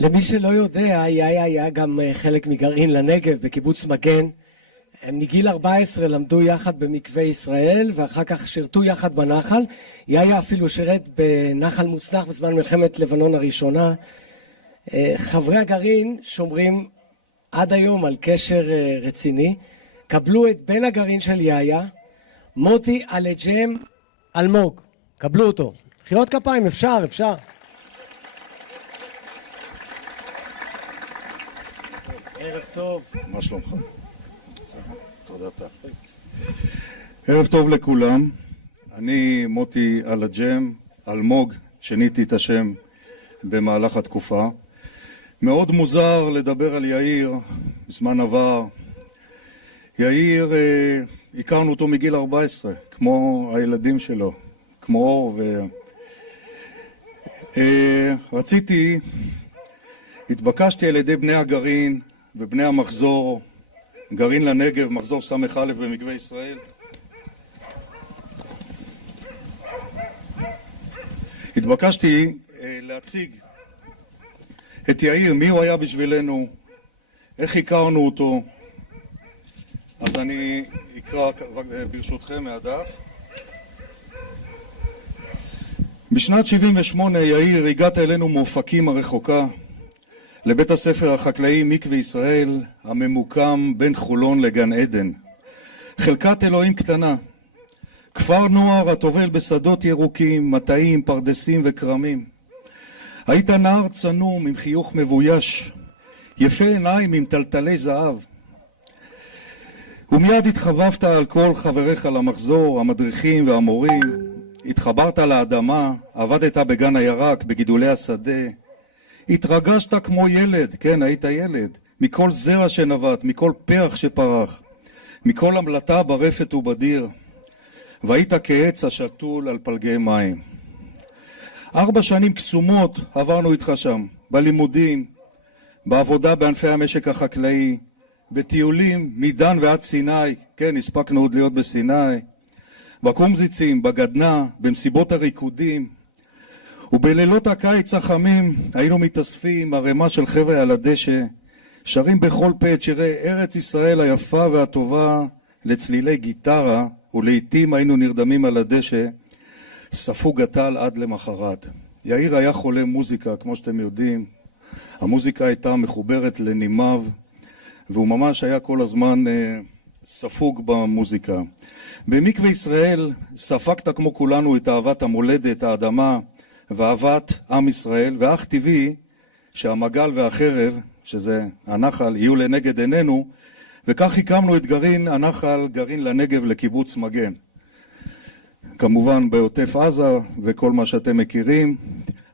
למי שלא יודע, יאיה היה גם חלק מגרעין לנגב בקיבוץ מגן. הם מגיל 14 למדו יחד במקווה ישראל ואחר כך שירתו יחד בנחל. יאיה אפילו שירת בנחל מוצנח בזמן מלחמת לבנון הראשונה. חברי הגרעין שומרים עד היום על קשר רציני. קבלו את בן הגרעין של יאיה, מוטי אלג'ם אלמוג. קבלו אותו. מחיאות כפיים, אפשר. ערב טוב. מה שלומך? תודה. ערב טוב לכולם. אני מוטי אלג'ם אלמוג, שיניתי את השם במהלך התקופה. מאוד מוזר לדבר על יאיר בזמן עבר. יאיר, הכרנו אותו מגיל 14, כמו הילדים שלו, כמו אור. התבקשתי על ידי בני הגרעין ובני המחזור, גרעין לנגב, מחזור סמך א' במקווה ישראל. התבקשתי להציג את יאיר, מי הוא היה בשבילנו, איך הכרנו אותו. אז אני אקרא ברשותכם מהדף. בשנת 78 יאיר, הגעת אלינו מאופקים הרחוקה לבית הספר החקלאי מקווה ישראל, הממוקם בין חולון לגן עדן. חלקת אלוהים קטנה, כפר נוער הטובל בשדות ירוקים, מטעים, פרדסים וקרמים. היית נער צנום עם חיוך מבויש, יפה עיניים עם טלטלי זהב. ומיד התחבבת על כל חבריך למחזור, המדריכים והמורים. התחברת לאדמה, עבדת בגן הירק, בגידולי השדה. התרגשת כמו ילד, כן, היית ילד, מכל זרע שנבט, מכל פרח שפרח, מכל המלטה ברפת ובדיר, והיית כעץ השתול על פלגי מים. 4 שנים קסומות עברנו איתך שם, בלימודים, בעבודה בענפי המשק החקלאי, בטיולים מדן ועד סיני, כן, הספקנו עוד להיות בסיני, בקומזיצים, בגדנה, במסיבות הריקודים, ובלילות הקיץ החמים היינו מתאספים ערימה של חבר'ה על הדשא, שרים בכל פה את שירי ארץ ישראל היפה והטובה לצלילי גיטרה, ולעיתים היינו נרדמים על הדשא, ספוג גטל עד למחרת. יאיר היה חולה מוזיקה, כמו שאתם יודעים. המוזיקה הייתה מחוברת לנימיו, והוא ממש היה כל הזמן ספוג במוזיקה. במקווה ישראל ספגת כמו כולנו את אהבת המולדת, האדמה, ואהבת עם ישראל, ואך טבעי שהמגל והחרב, שזה הנחל, יהיו לנגד עינינו, וכך הקמנו את גרעין הנחל, גרעין לנגב לקיבוץ מגן. כמובן בעוטף עזה וכל מה שאתם מכירים.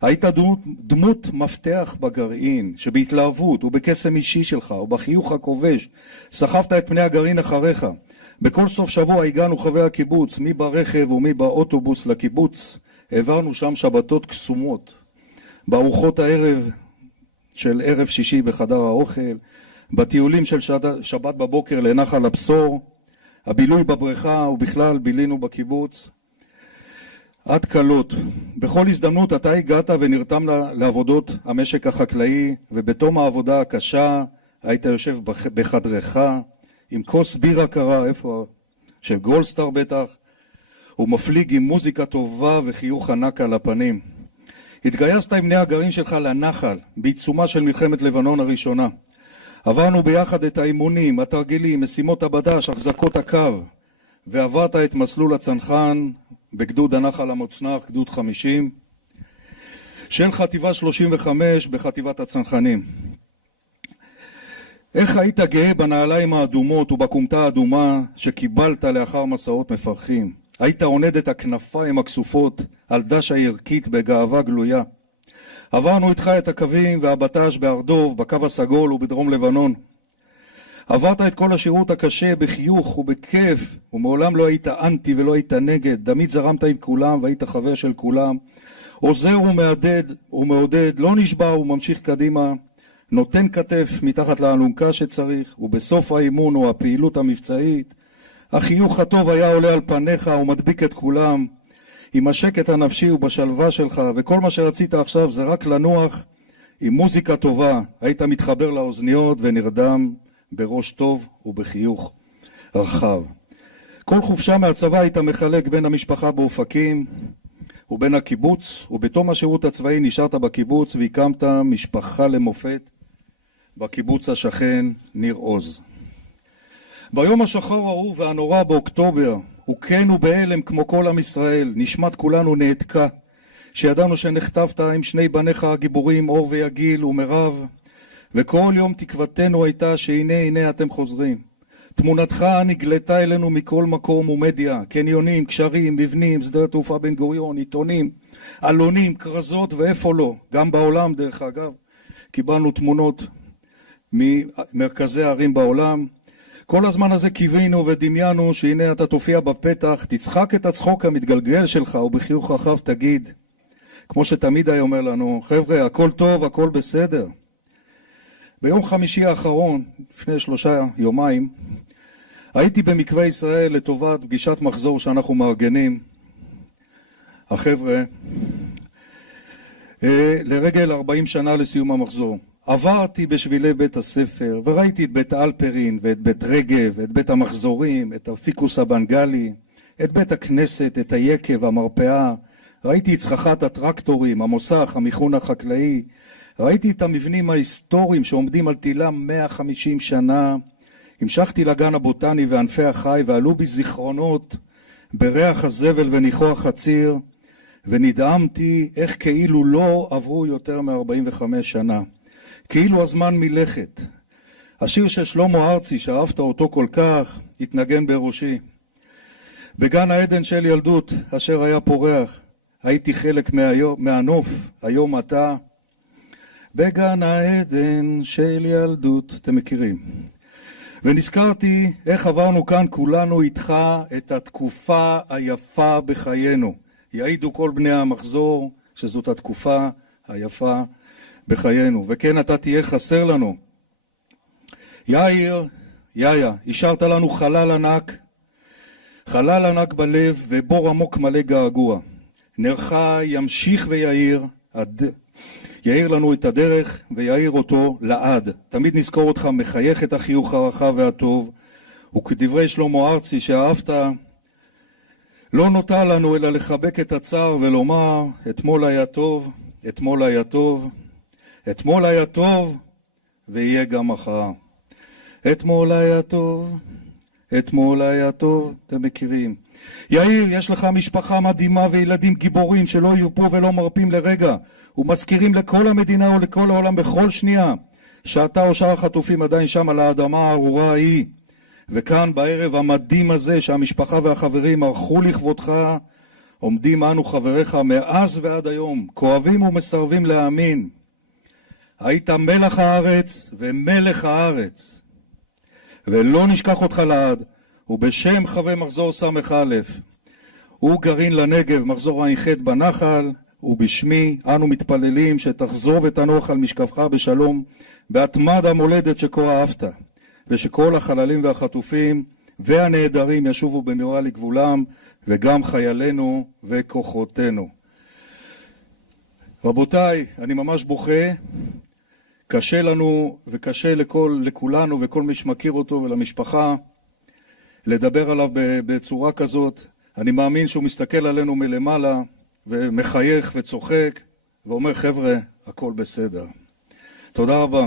היית דמות מפתח בגרעין, שבהתלהבות ובקסם אישי שלך ובחיוך הכובש סחבת את פני הגרעין אחריך. בכל סוף שבוע הגענו חברי הקיבוץ, מי ברכב ומי באוטובוס לקיבוץ, העברנו שם שבתות קסומות, בארוחות הערב של ערב שישי בחדר האוכל, בטיולים של שבת בבוקר לנחל הבשור, הבילוי בבריכה ובכלל בילינו בקיבוץ. עד קלות. בכל הזדמנות אתה הגעת ונרתם לעבודות המשק החקלאי, ובתום העבודה הקשה היית יושב בחדרך עם כוס בירה קרה, איפה? של גולדסטאר בטח, ומפליג עם מוזיקה טובה וחיוך ענק על הפנים. התגייסת עם בני הגרעין שלך לנחל בעיצומה של מלחמת לבנון הראשונה. עברנו ביחד את האימונים, התרגילים, משימות הבדש, החזקות הקו, ועברת את מסלול הצנחן בגדוד הנחל המוצנח, גדוד 50, של חטיבה 35 בחטיבת הצנחנים. איך היית גאה בנעליים האדומות ובקומתה האדומה שקיבלת לאחר מסעות מפרכים? היית עונד את הכנפיים הכסופות על דש הערכית בגאווה גלויה. עברנו איתך את הקווים והבט"ש בארדוב, בקו הסגול ובדרום לבנון. עברת את כל השירות הקשה בחיוך ובכיף, ומעולם לא היית אנטי ולא היית נגד. תמיד זרמת עם כולם והיית חבר של כולם. עוזר ומעודד, לא נשבר וממשיך קדימה, נותן כתף מתחת לאלונקה שצריך, ובסוף האימון או הפעילות המבצעית, החיוך הטוב היה עולה על פניך ומדביק את כולם, עם השקט הנפשי ובשלווה שלך, וכל מה שרצית עכשיו זה רק לנוח עם מוזיקה טובה, היית מתחבר לאוזניות ונרדם בראש טוב ובחיוך רחב. כל חופשה מהצבא היית מחלק בין המשפחה באופקים ובין הקיבוץ, ובתום השירות הצבאי נשארת בקיבוץ והקמת משפחה למופת בקיבוץ השכן ניר עוז. ביום השחור ההוא והנורא באוקטובר, הוכינו בהלם כמו כל עם ישראל, נשמת כולנו נעתקה, שידענו שנחטפת עם שני בניך הגיבורים אור ויגיל ומירב, וכל יום תקוותנו הייתה שהנה הנה אתם חוזרים. תמונתך נגלתה אלינו מכל מקום ומדיה, קניונים, קשרים, מבנים, שדה התעופה בן גוריון, עיתונים, אלונים, כרזות ואיפה לא, גם בעולם דרך אגב, קיבלנו תמונות ממרכזי הערים בעולם. כל הזמן הזה קיווינו ודמיינו שהנה אתה תופיע בפתח, תצחק את הצחוק המתגלגל שלך ובחיוך רחב תגיד, כמו שתמיד היה אומר לנו, חבר'ה, הכל טוב, הכל בסדר. ביום חמישי האחרון, לפני 3 יומיים, הייתי במקווה ישראל לטובת פגישת מחזור שאנחנו מארגנים, החבר'ה, לרגל 40 שנה לסיום המחזור. עברתי בשבילי בית הספר וראיתי את בית אלפרין ואת בית רגב, את בית המחזורים, את הפיקוס הבנגלי, את בית הכנסת, את היקב, המרפאה, ראיתי את סככת הטרקטורים, המוסך, המיכון החקלאי, ראיתי את המבנים ההיסטוריים שעומדים על תילם 150 שנה, המשכתי לגן הבוטני וענפי החי ועלו בי זיכרונות בריח הזבל וניחוח הציר, ונדהמתי איך כאילו לא עברו יותר מ-45 שנה. כאילו הזמן מלכת. השיר של שלמה ארצי, שאהבת אותו כל כך, התנגן בראשי. בגן העדן של ילדות, אשר היה פורח, הייתי חלק מהנוף, היום אתה. בגן העדן של ילדות, אתם מכירים. ונזכרתי איך עברנו כאן כולנו איתך את התקופה היפה בחיינו. יעידו כל בני המחזור שזאת התקופה היפה בחיינו, וכן אתה תהיה חסר לנו. יאיר, יאיה, השארת לנו חלל ענק בלב ובור עמוק מלא געגוע. נרך ימשיך ויעיר, יעיר לנו את הדרך ויעיר אותו לעד. תמיד נזכור אותך מחייך את החיוך הרחב והטוב, וכדברי שלמה ארצי שאהבת, לא נותר לנו אלא לחבק את הצער ולומר, אתמול היה טוב, אתמול היה טוב, אתמול היה טוב ויהיה גם מחר. אתמול היה טוב, אתמול היה טוב, אתם מכירים. יאיר, יש לך משפחה מדהימה וילדים גיבורים שלא יהיו פה ולא מרפים לרגע, ומזכירים לכל המדינה ולכל העולם בכל שנייה, שאתה או שאר החטופים עדיין שם על האדמה הארורה ההיא. וכאן בערב המדהים הזה שהמשפחה והחברים ערכו לכבודך, עומדים אנו חבריך מאז ועד היום, כואבים ומסרבים להאמין. היית מלח הארץ ומלך הארץ, ולא נשכח אותך לעד, ובשם חווה מחזור סמך א', הוא גרעין לנגב, מחזור ע"ח בנחל, ובשמי אנו מתפללים שתחזור ותנוח על משכבך בשלום, בהתמד המולדת שכה אהבת, ושכל החללים והחטופים והנעדרים ישובו במהרה לגבולם, וגם חיילינו וכוחותינו. רבותיי, אני ממש בוכה, קשה לנו וקשה לכולנו וכל מי שמכיר אותו ולמשפחה לדבר עליו בצורה כזאת. אני מאמין שהוא מסתכל עלינו מלמעלה ומחייך וצוחק ואומר, חבר'ה, הכל בסדר. תודה רבה.